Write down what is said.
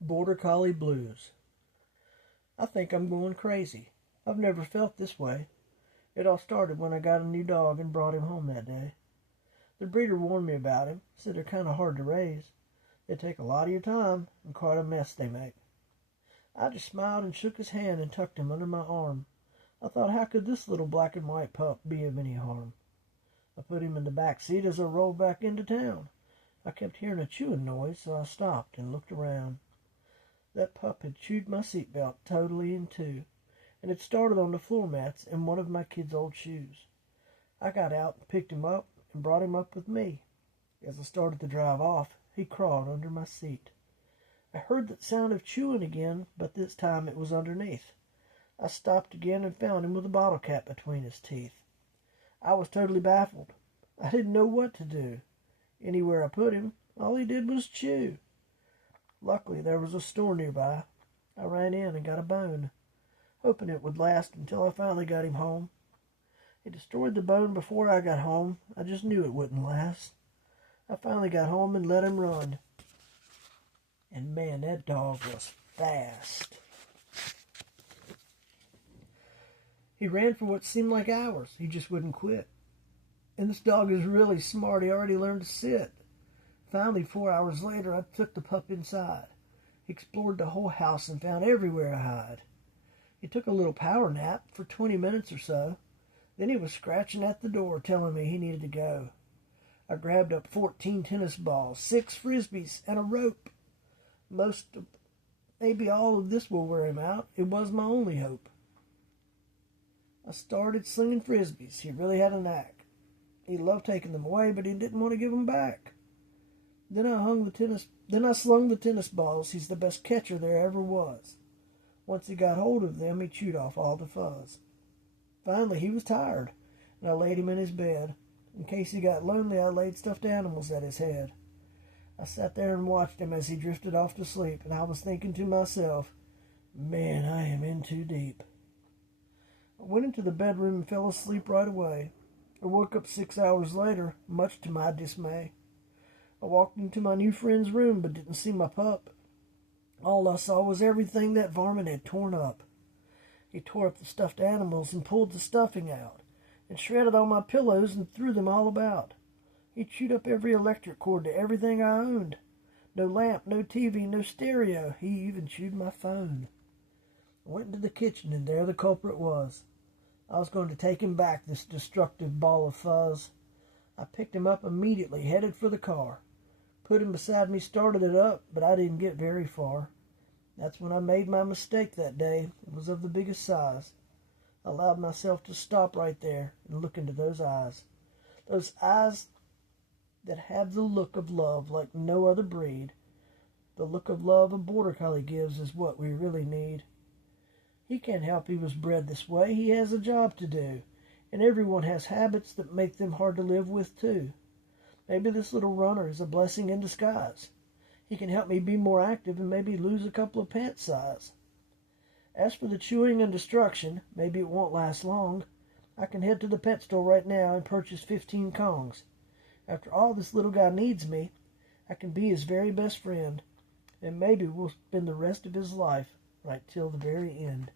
Border Collie Blues. I think I'm going crazy. I've never felt this way. It all started when I got a new dog and brought him home that day. The breeder warned me about him, said they're kind of hard to raise. They take a lot of your time, and quite a mess they make. I just smiled and shook his hand and tucked him under my arm. I thought, how could this little black and white pup be of any harm? I put him in the back seat as I rolled back into town. I kept hearing a chewing noise, so I stopped and looked around. That pup had chewed my seatbelt totally in two, and had started on the floor mats in one of my kid's old shoes. I got out and picked him up and brought him up with me. As I started to drive off, he crawled under my seat. I heard that sound of chewing again, but this time it was underneath. I stopped again and found him with a bottle cap between his teeth. I was totally baffled. I didn't know what to do. Anywhere I put him, all he did was chew. Luckily, there was a store nearby. I ran in and got a bone, hoping it would last until I finally got him home. He destroyed the bone before I got home. I just knew it wouldn't last. I finally got home and let him run. And man, that dog was fast. He ran for what seemed like hours. He just wouldn't quit. And this dog is really smart. He already learned to sit. Finally, 4 hours later, I took the pup inside. He explored the whole house and found everywhere to hide. He took a little power nap for 20 minutes or so. Then he was scratching at the door, telling me he needed to go. I grabbed up 14 tennis balls, 6 frisbees, and a rope. Maybe all of this will wear him out. It was my only hope. I started slinging frisbees. He really had a knack. He loved taking them away, but he didn't want to give them back. Then I slung the tennis balls. He's the best catcher there ever was. Once he got hold of them, he chewed off all the fuzz. Finally, he was tired, and I laid him in his bed. In case he got lonely, I laid stuffed animals at his head. I sat there and watched him as he drifted off to sleep, and I was thinking to myself, man, I am in too deep. I went into the bedroom and fell asleep right away. I woke up 6 hours later, much to my dismay. I walked into my new friend's room but didn't see my pup. All I saw was everything that varmint had torn up. He tore up the stuffed animals and pulled the stuffing out, and shredded all my pillows and threw them all about. He chewed up every electric cord to everything I owned. No lamp, no TV, no stereo. He even chewed my phone. I went into the kitchen, and there the culprit was. I was going to take him back, this destructive ball of fuzz. I picked him up immediately, headed for the car. Put him beside me, started it up, but I didn't get very far. That's when I made my mistake that day. It was of the biggest size. I allowed myself to stop right there and look into those eyes. Those eyes that have the look of love like no other breed. The look of love a border collie gives is what we really need. He can't help he was bred this way. He has a job to do. And everyone has habits that make them hard to live with, too. Maybe this little runner is a blessing in disguise. He can help me be more active and maybe lose a couple of pant size. As for the chewing and destruction, maybe it won't last long. I can head to the pet store right now and purchase 15 Kongs. After all this little guy needs me, I can be his very best friend. And maybe we'll spend the rest of his life right till the very end.